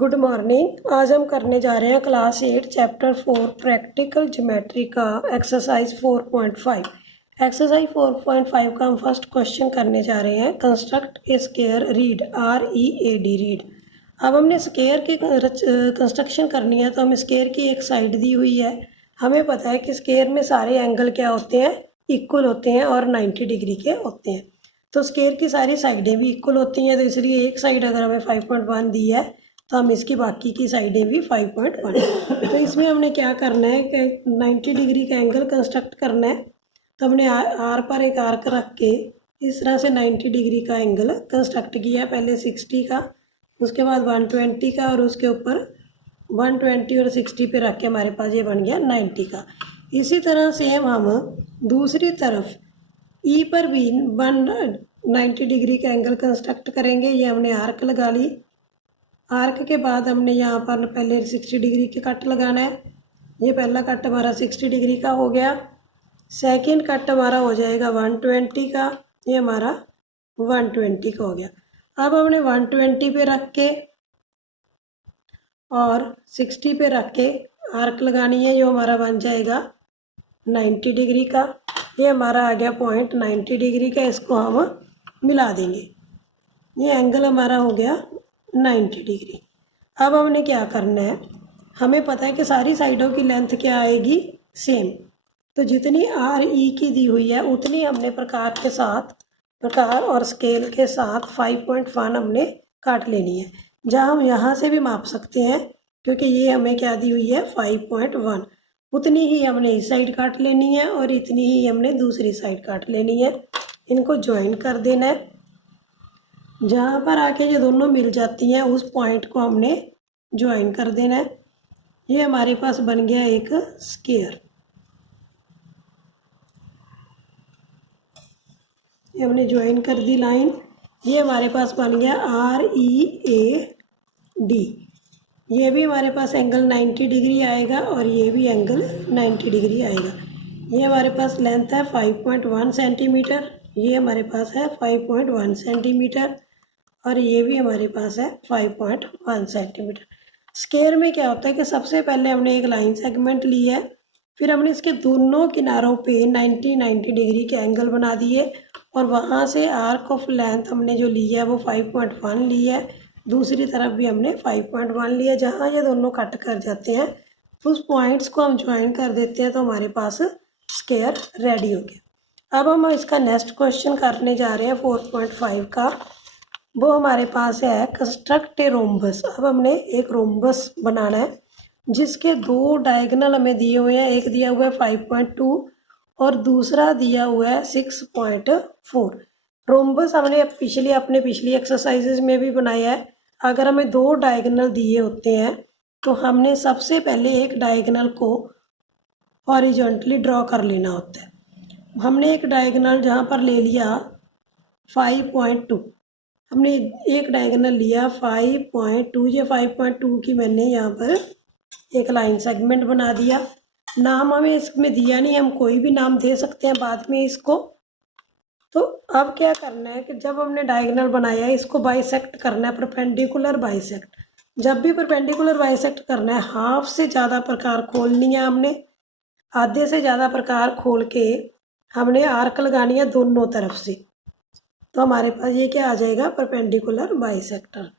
Good morning. आज हम करने जा रहे हैं क्लास 8 चैप्टर 4 प्रैक्टिकल ज्योमेट्री का एक्सरसाइज 4.5। एक्सरसाइज 4.5 का हम फर्स्ट क्वेश्चन करने जा रहे हैं। कंस्ट्रक्ट ए स्क्वायर रीड READ रीड। अब हमने स्क्वायर की कंस्ट्रक्शन करनी है तो हम स्क्वायर की एक साइड दी हुई है। हमें पता है कि स्क्वायर में सारे एंगल क्या होते हैं, इक्वल होते हैं और 90 डिग्री के होते हैं। तो स्क्वायर की सारी साइडें भी इक्वल होती हैं, तो इसलिए एक साइड अगर हमें 5.1 दी है तो हम इसकी बाकी की साइडें भी 5.1। तो इसमें हमने क्या करना है कि 90 डिग्री का एंगल कंस्ट्रक्ट करना है। तो हमने आर पर एक आर्क रख के इस तरह से 90 डिग्री का एंगल कंस्ट्रक्ट किया। पहले 60 का, उसके बाद 120 का और उसके ऊपर 120 और 60 पे रख के हमारे पास ये बन गया 90 का। इसी तरह सेम हम दूसरी तरफ ई पर भी 90 डिग्री का एंगल कंस्ट्रक्ट करेंगे। ये हमने आर्क लगा ली। आर्क के बाद हमने यहाँ पर पहले 60 डिग्री के कट लगाना है। ये पहला कट हमारा 60 डिग्री का हो गया। सेकंड कट हमारा हो जाएगा 120 का, ये हमारा 120 का हो गया। अब हमने 120 पे रख के और 60 पे रख के आर्क लगानी है, जो हमारा बन जाएगा 90 डिग्री का। ये हमारा आ गया पॉइंट 90 डिग्री का, इसको हम मिला देंगे। ये एंगल हमारा हो गया 90 डिग्री। अब हमने क्या करना है, हमें पता है कि सारी साइडों की लेंथ क्या आएगी, सेम। तो जितनी RE की दी हुई है उतनी हमने प्रकार और स्केल के साथ 5.1 हमने काट लेनी है। जहाँ हम यहाँ से भी माप सकते हैं, क्योंकि ये हमें क्या दी हुई है 5.1। उतनी ही हमने इस साइड काट लेनी है और इतनी ही हमने दूसरी साइड काट लेनी है। इनको ज्वाइन कर देना है। जहाँ पर आके ये दोनों मिल जाती हैं उस पॉइंट को हमने ज्वाइन कर देना है। ये हमारे पास बन गया एक स्क्वायर। ये हमने ज्वाइन कर दी लाइन। ये हमारे पास बन गया READ। ये भी हमारे पास एंगल 90 डिग्री आएगा और ये भी एंगल 90 डिग्री आएगा। ये हमारे पास लेंथ है 5.1 सेंटीमीटर, ये हमारे पास है 5.1 सेंटीमीटर और ये भी हमारे पास है 5.1 सेंटीमीटर। स्क्वायर में क्या होता है कि सबसे पहले हमने एक लाइन सेगमेंट ली है, फिर हमने इसके दोनों किनारों पे 90 डिग्री के एंगल बना दिए और वहाँ से आर्क ऑफ लेंथ हमने जो ली है वो 5.1 ली है। दूसरी तरफ भी हमने 5.1 लिया। जहाँ ये दोनों कट कर जाते हैं उस पॉइंट्स को हम ज्वाइन कर देते हैं, तो हमारे पास स्क्वायर रेडी हो गया। अब हम इसका नेक्स्ट क्वेश्चन करने जा रहे हैं 4.5 का। वो हमारे पास है कंस्ट्रक्ट ए रोम्बस। अब हमने एक रोम्बस बनाना है जिसके दो डायगोनल हमें दिए हुए हैं। एक दिया हुआ है 5.2 और दूसरा दिया हुआ है 6.4। रोम्बस हमने अपने पिछली एक्सरसाइजेज में भी बनाया है। अगर हमें दो डायगोनल दिए होते हैं तो हमने सबसे पहले एक डायगोनल को हॉरिजॉन्टली ड्रॉ कर लेना होता है। हमने एक डायगोनल जहाँ पर ले लिया 5.2, हमने एक डायगोनल लिया 5.2। ये 5.2 की मैंने यहाँ पर एक लाइन सेगमेंट बना दिया। नाम हमें इसमें दिया नहीं, हम कोई भी नाम दे सकते हैं बाद में इसको। तो अब क्या करना है कि जब हमने डायगोनल बनाया है इसको बाइसेक्ट करना है, परपेंडिकुलर बाइसेक्ट। जब भी परपेंडिकुलर बाइसेक्ट करना है हाफ से ज़्यादा प्रकार खोलनी है हमने। आधे से ज़्यादा प्रकार खोल के हमने आर्क लगानी है दोनों तरफ से। तो हमारे पास ये क्या आ जाएगा, परपेंडिकुलर बाइसेक्टर।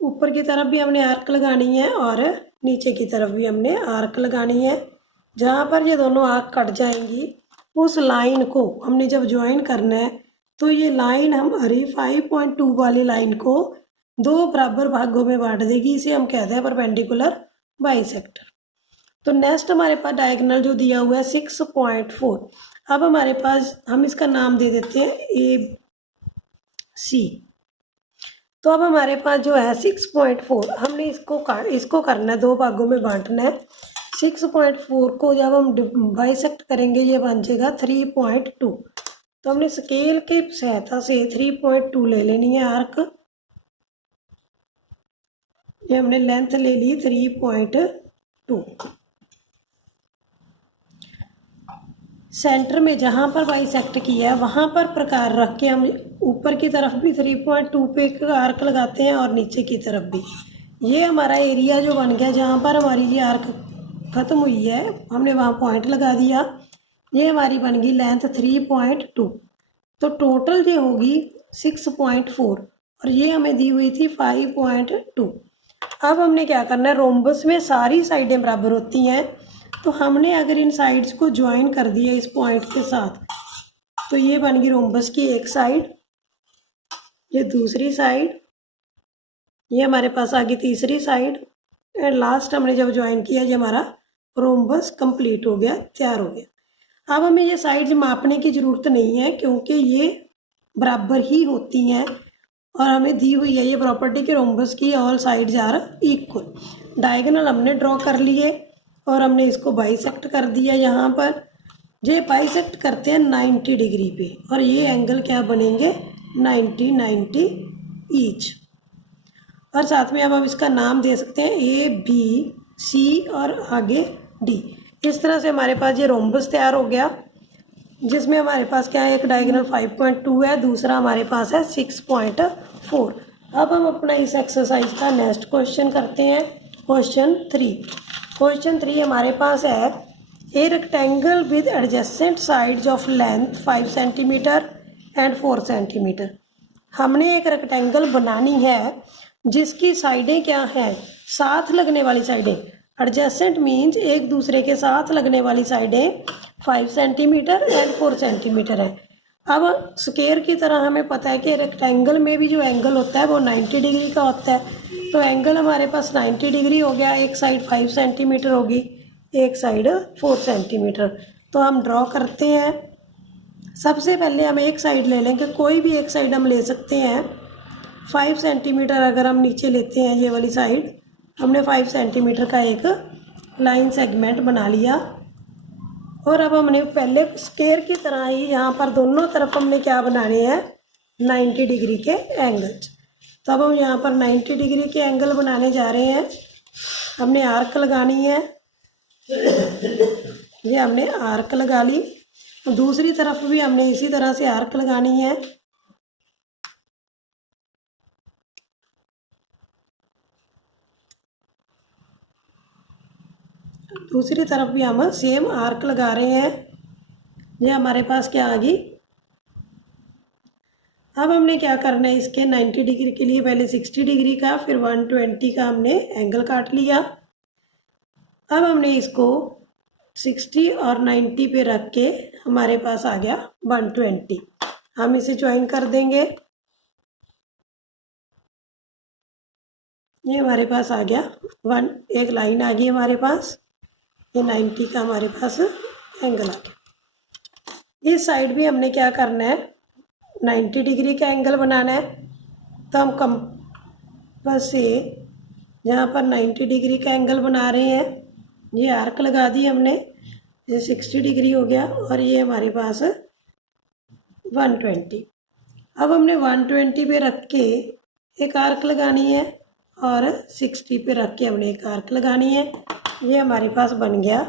ऊपर की तरफ भी हमने आर्क लगानी है और नीचे की तरफ भी हमने आर्क लगानी है। जहाँ पर ये दोनों आर्क कट जाएंगी उस लाइन को हमने जब ज्वाइन करना है तो ये लाइन हमारी 5.2 वाली लाइन को दो बराबर भागों में बांट देगी। इसे हम कहते हैं परपेंडिकुलर बाइसेक्टर। तो नेक्स्ट हमारे पास डायगोनल जो दिया हुआ है 6.4। अब हमारे पास हम इसका नाम दे देते हैं ABC। तो अब हमारे पास जो है 6.4, हमने इसको करना है, दो भागों में बांटना है। 6.4 को जब हम बाइसेक्ट करेंगे ये बन जाएगा 3.2। तो हमने स्केल की सहायता से 3.2 ले लेनी है आर्क। ये हमने लेंथ ले ली 3.2। सेंटर में जहाँ पर बाइसेक्ट किया है वहाँ पर प्रकार रख के हम ऊपर की तरफ भी 3.2 पे एक आर्क लगाते हैं और नीचे की तरफ भी। ये हमारा एरिया जो बन गया जहाँ पर हमारी ये आर्क ख़त्म हुई है हमने वहाँ पॉइंट लगा दिया। ये हमारी बन गई लेंथ 3.2, तो टोटल ये होगी 6.4 और ये हमें दी हुई थी 5.2। अब हमने क्या करना है, रोम्बस में सारी साइडें बराबर होती हैं, तो हमने अगर इन साइड्स को ज्वाइन कर दिया इस पॉइंट के साथ तो ये बन गई रोम्बस की एक साइड, ये दूसरी साइड, ये हमारे पास आ गई तीसरी साइड एंड लास्ट हमने जब ज्वाइन किया ये हमारा रोम्बस कंप्लीट हो गया, तैयार हो गया। अब हमें ये साइड्स मापने की ज़रूरत नहीं है क्योंकि ये बराबर ही होती हैं और हमें दी हुई है ये प्रॉपर्टी कि रोम्बस की all sides are equal. Diagonal हमने ड्रॉ कर लिए और हमने इसको बाइसेक्ट कर दिया। यहाँ पर ये बाइसेक्ट करते हैं 90 डिग्री पे और ये एंगल क्या बनेंगे 90 ईच। और साथ में अब हम इसका नाम दे सकते हैं ABC और आगे D। इस तरह से हमारे पास ये रोम्बस तैयार हो गया जिसमें हमारे पास क्या है, एक डायगोनल 5.2 है, दूसरा हमारे पास है 6.4। अब हम अपना इस एक्सरसाइज का नेक्स्ट क्वेश्चन करते हैं, क्वेश्चन 3। क्वेश्चन 3 हमारे पास है a rectangle with adjacent sides of length 5 centimetre and 4 centimetre. हमने एक रेक्टेंगल बनानी है जिसकी साइडें क्या हैं, साथ लगने वाली साइडें। एडजेसेंट मीन्स एक दूसरे के साथ लगने वाली साइडें 5 सेंटीमीटर एंड 4 सेंटीमीटर है। अब स्क्वायर की तरह हमें पता है कि रेक्टेंगल में भी जो एंगल होता है वो 90 डिग्री का होता है, तो एंगल हमारे पास 90 डिग्री हो गया। एक साइड 5 सेंटीमीटर होगी, एक साइड 4 सेंटीमीटर। तो हम ड्रॉ करते हैं। सबसे पहले हम एक साइड ले लेंगे, कोई भी एक साइड हम ले सकते हैं। 5 सेंटीमीटर अगर हम नीचे लेते हैं, ये वाली साइड हमने 5 सेंटीमीटर का एक लाइन सेगमेंट बना लिया। और अब हमने पहले स्क्वायर की तरह ही यहाँ पर दोनों तरफ हमने क्या बनाने हैं 90 डिग्री के एंगल्स। तो अब हम यहाँ पर 90 डिग्री के एंगल बनाने जा रहे हैं। हमने आर्क लगानी है, ये हमने आर्क लगा ली। दूसरी तरफ भी हमने इसी तरह से आर्क लगानी है। दूसरी तरफ भी हम सेम आर्क लगा रहे हैं। ये हमारे पास क्या आ गई। अब हमने क्या करना है, इसके 90 डिग्री के लिए पहले 60 डिग्री का फिर 120 का हमने एंगल काट लिया। अब हमने इसको 60 और 90 पे रख के हमारे पास आ गया 120। हम इसे ज्वाइन कर देंगे। ये हमारे पास आ गया एक लाइन आ गई हमारे पास, ये 90 का हमारे पास एंगल आ गया। इस साइड भी हमने क्या करना है 90 डिग्री का एंगल बनाना है। तो हम कंपास से जहाँ पर 90 डिग्री का एंगल बना रहे हैं, ये आर्क लगा दी हमने, ये 60 डिग्री हो गया और ये हमारे पास 120। अब हमने 120 पे रख के एक आर्क लगानी है और 60 पे रख के हमने एक आर्क लगानी है। ये हमारे पास बन गया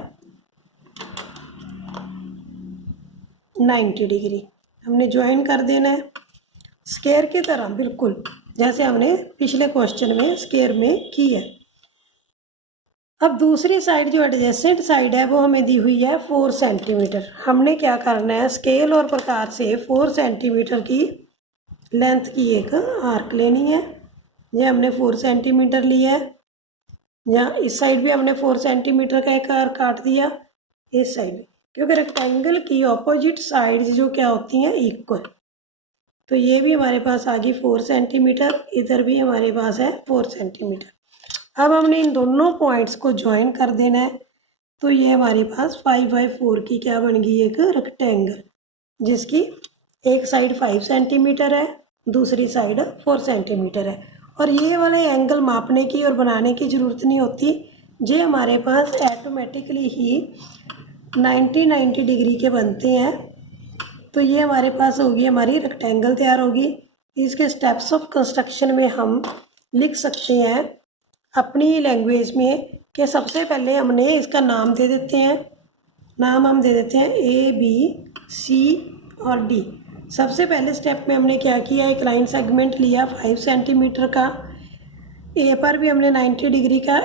90 डिग्री। हमने ज्वाइन कर देना है स्क्वायर की तरह, बिल्कुल जैसे हमने पिछले क्वेश्चन में स्क्वायर में की है। अब दूसरी साइड जो एडजेसेंट साइड है वो हमें दी हुई है 4 सेंटीमीटर। हमने क्या करना है, स्केल और प्रकार से 4 सेंटीमीटर की लेंथ की एक आर्क लेनी है। ये हमने 4 सेंटीमीटर लिया है। यहाँ इस साइड भी हमने 4 सेंटीमीटर का एक आर्क काट दिया, इस साइड भी, क्योंकि रेक्टेंगल की ऑपोजिट साइड्स जो क्या होती हैं इक्वल। तो ये भी हमारे पास आ गई 4 सेंटीमीटर, इधर भी हमारे पास है 4 सेंटीमीटर। अब हमने इन दोनों पॉइंट्स को ज्वाइन कर देना है। तो ये हमारे पास 5/4 की क्या बन गई, एक रेक्टेंगल, जिसकी एक साइड 5 सेंटीमीटर है, दूसरी साइड 4 सेंटीमीटर है। और ये वाले एंगल मापने की और बनाने की ज़रूरत नहीं होती, ये हमारे पास ऑटोमेटिकली ही 90 डिग्री के बनते हैं। तो ये हमारे पास होगी हमारी रेक्टेंगल तैयार होगी। इसके स्टेप्स ऑफ कंस्ट्रक्शन में हम लिख सकते हैं अपनी लैंग्वेज में कि सबसे पहले हमने इसका नाम दे देते हैं। नाम हम दे देते हैं ए, बी, सी और डी। सबसे पहले स्टेप में हमने क्या किया, एक लाइन सेगमेंट लिया 5 सेंटीमीटर का। ए पर भी हमने 90 डिग्री का,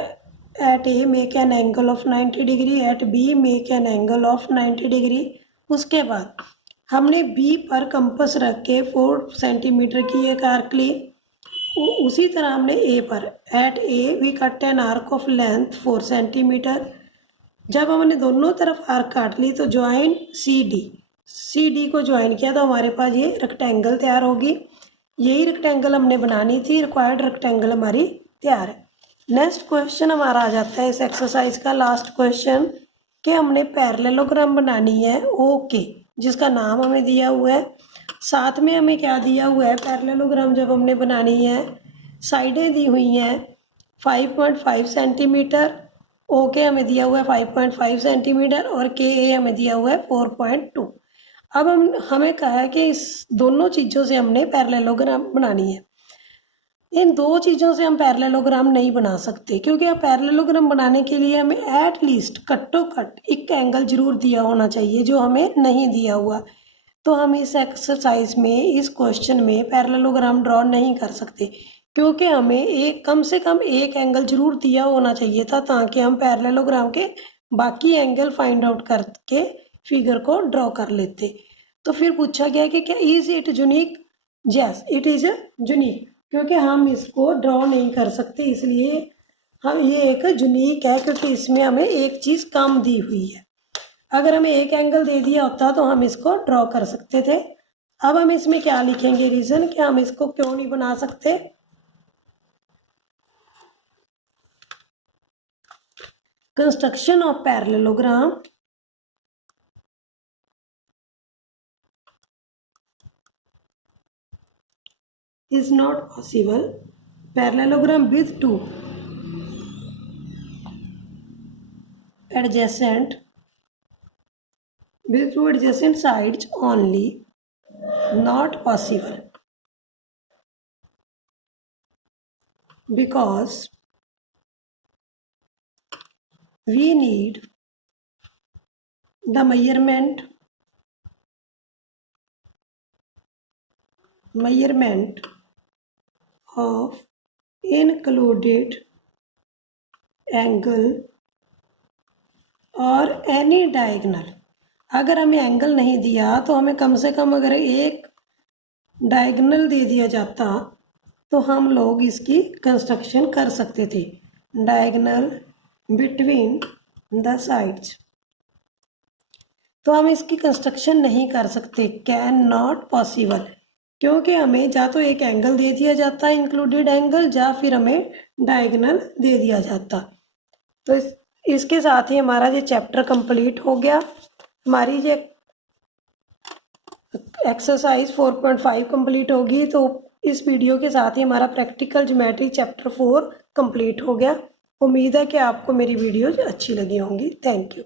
at A make an angle of 90 degree, at B make an angle of 90 degree. उसके बाद हमने बी पर कंपास रख के 4 सेंटीमीटर की एक आर्क ली। उसी तरह हमने ए पर, at A we cut an arc of length 4 centimetre. जब हमने दोनों तरफ आर्क काट ली तो ज्वाइन सी डी को ज्वाइन किया तो हमारे पास ये रेक्टेंगल तैयार होगी। यही रेक्टेंगल हमने बनानी थी, रिक्वायर्ड रेक्टेंगल हमारी तैयार है। नेक्स्ट क्वेश्चन हमारा आ जाता है इस एक्सरसाइज का लास्ट क्वेश्चन, कि हमने पैरेललोग्राम बनानी है ओके, जिसका नाम हमें दिया हुआ है। साथ में हमें क्या दिया हुआ है, पैरेललोग्राम जब हमने बनानी है, साइडें दी हुई हैं 5.5 सेंटीमीटर, ओके हमें दिया हुआ है 5.5 सेंटीमीटर और के ए हमें दिया हुआ है 4.2। अब हमें कहा है कि इस दोनों चीज़ों से हमने पैरेललोग्राम बनानी है। इन दो चीज़ों से हम पैरेललोग्राम नहीं बना सकते, क्योंकि अब पैरेललोग्राम बनाने के लिए हमें एट लीस्ट कट्टो कट एक एंगल जरूर दिया होना चाहिए, जो हमें नहीं दिया हुआ। तो हम इस एक्सरसाइज में, इस क्वेश्चन में पैरेललोग्राम ड्रॉ नहीं कर सकते, क्योंकि हमें एक कम से कम एक एंगल जरूर दिया होना चाहिए था, ताकि हम पैरेललोग्राम के बाकी एंगल फाइंड आउट करके फिगर को ड्रॉ कर लेते। तो फिर पूछा गया कि क्या is it unique? Yes it is unique, क्योंकि हम इसको ड्रॉ नहीं कर सकते, इसलिए हम ये एक यूनिक है, क्योंकि इसमें हमें एक चीज़ कम दी हुई है। अगर हमें एक एंगल दे दिया होता तो हम इसको ड्रॉ कर सकते थे। अब हम इसमें क्या लिखेंगे रीज़न कि हम इसको क्यों नहीं बना सकते। Construction of parallelogram is not possible. Parallelogram with two adjacent sides only, not possible, because we need the measurement of included angle और any diagonal। अगर हमें एंगल नहीं दिया तो हमें कम से कम अगर एक डायगोनल दे दिया जाता तो हम लोग इसकी कंस्ट्रक्शन कर सकते थे। डायगोनल बिटवीन द साइड्स, तो हम इसकी कंस्ट्रक्शन नहीं कर सकते, कैन नॉट पॉसिबल, क्योंकि हमें या तो एक एंगल दे दिया जाता इंक्लूडेड एंगल, या फिर हमें डायगोनल दे दिया जाता। तो इसके साथ ही हमारा ये चैप्टर कंप्लीट हो गया। हमारी ये एक्सरसाइज 4.5 कंप्लीट होगी। तो इस वीडियो के साथ ही हमारा प्रैक्टिकल ज्योमेट्री चैप्टर 4 कंप्लीट हो गया। उम्मीद है कि आपको मेरी वीडियोज अच्छी लगी होंगी। Thank you.